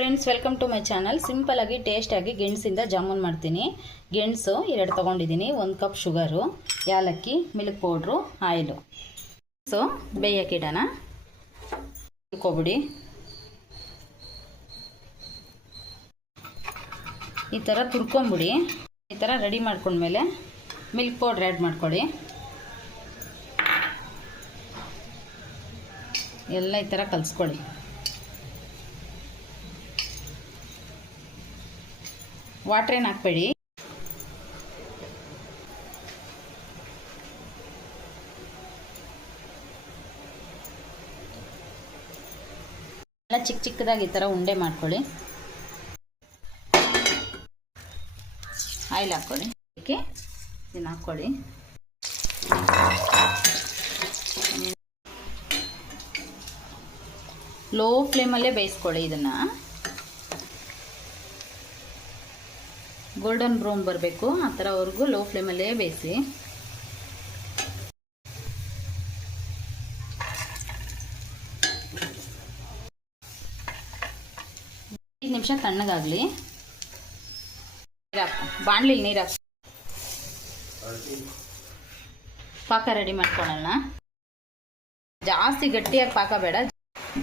Friends, welcome to my channel. Simple ಆಗಿ taste ಆಗಿ ಗೆಣಸಿಂದ ಜಾಮೂನ್ ಮಾಡ್ತೀನಿ. ಗೆಣಸು 2 ತಗೊಂಡಿದ್ದೀನಿ, 1 ಕಪ್ ಶುಗರು, ಯಾಲಕ್ಕಿ, ಮಿಲ್ಕ್ ಪೌಡ್ರು, ಆಯಿಲು. ಸೊ ಬೇಯಕ್ಕೆ ಇಡೋಣ. ಹುರ್ಕೊಬಿಡಿ. ಈ ಥರ ತುರ್ಕೊಂಬಿಡಿ. ಈ ಥರ ರೆಡಿ ಮಾಡ್ಕೊಂಡ್ಮೇಲೆ ಮಿಲ್ಕ್ ಪೌಡ್ರ್ ಆ್ಯಡ್ ಮಾಡ್ಕೊಳ್ಳಿ. ಎಲ್ಲ ಈ ಥರ ಕಲಿಸ್ಕೊಳ್ಳಿ. ವಾಟರ್ ಏನು ಹಾಕಬೇಡಿ. ಎಲ್ಲ ಚಿಕ್ಕ ಚಿಕ್ಕದಾಗಿ ಈ ಥರ ಉಂಡೆ ಮಾಡ್ಕೊಳ್ಳಿ. ಆಯಿಲ್ ಹಾಕ್ಕೊಳ್ಳಿ. ಅದಕ್ಕೆ ಇದನ್ನು ಹಾಕ್ಕೊಳ್ಳಿ. ಲೋ ಫ್ಲೇಮಲ್ಲೇ ಬೇಯಿಸ್ಕೊಳ್ಳಿ. ಇದನ್ನು ಗೋಲ್ಡನ್ ಬ್ರೌನ್ ಬರಬೇಕು, ಆ ಥರವರೆಗೂ ಲೋ ಫ್ಲೇಮಲ್ಲೇ ಬೇಯಿಸಿ. 5 ನಿಮಿಷ ತಣ್ಣಗಾಗಲಿ. ಬಾಣಲಿಲಿ ನೀರು ಹಾಕಿ ಪಾಕ ರೆಡಿ ಮಾಡ್ಕೊಳ್ಳೋಣ. ಜಾಸ್ತಿ ಗಟ್ಟಿಯಾಗಿ ಪಾಕ ಬೇಡ.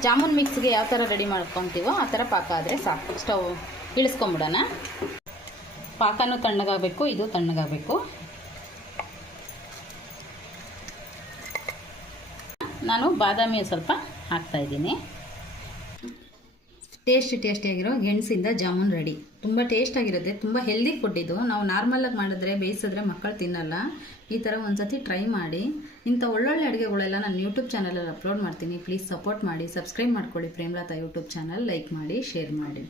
ಜಾಮೂನ್ ಮಿಕ್ಸ್ಗೆ ಯಾವ ಥರ ರೆಡಿ ಮಾಡ್ಕೊತೀವೋ ಆ ಥರ ಪಾಕ ಆದರೆ ಸಾಕು. ಸ್ಟವ್ ಇಳಿಸ್ಕೊಂಬಿಡೋಣ. ಪಾಕನೂ ತಣ್ಣಗಾಗಬೇಕು, ಇದು ತಣ್ಣಗಾಗಬೇಕು. ನಾನು ಬಾದಾಮಿ ಸ್ವಲ್ಪ ಹಾಕ್ತಾಯಿದ್ದೀನಿ. ಟೇಸ್ಟಿಯಾಗಿರೋ ಗೆಣಸಿಂದ ಜಾಮೂನ್ ರೆಡಿ. ತುಂಬ ಟೇಸ್ಟಾಗಿರುತ್ತೆ, ತುಂಬ ಹೆಲ್ದಿ ಫುಡ್ ಇದು. ನಾವು ನಾರ್ಮಲಾಗಿ ಮಾಡಿದ್ರೆ ಬೇಯಿಸಿದ್ರೆ ಮಕ್ಕಳು ತಿನ್ನಲ್ಲ. ಈ ಥರ ಒಂದು ಸತಿ ಟ್ರೈ ಮಾಡಿ. ಇಂಥ ಒಳ್ಳೊಳ್ಳೆ ಅಡುಗೆಗಳೆಲ್ಲ ನಾನು ಯೂಟ್ಯೂಬ್ ಚಾನಲಲ್ಲಿ ಅಪ್ಲೋಡ್ ಮಾಡ್ತೀನಿ. ಪ್ಲೀಸ್ ಸಪೋರ್ಟ್ ಮಾಡಿ, ಸಬ್ಸ್ಕ್ರೈಬ್ ಮಾಡ್ಕೊಳ್ಳಿ. ಪ್ರೇಮಲತಾ ಯೂಟ್ಯೂಬ್ ಚಾನಲ್ ಲೈಕ್ ಮಾಡಿ, ಶೇರ್ ಮಾಡಿ.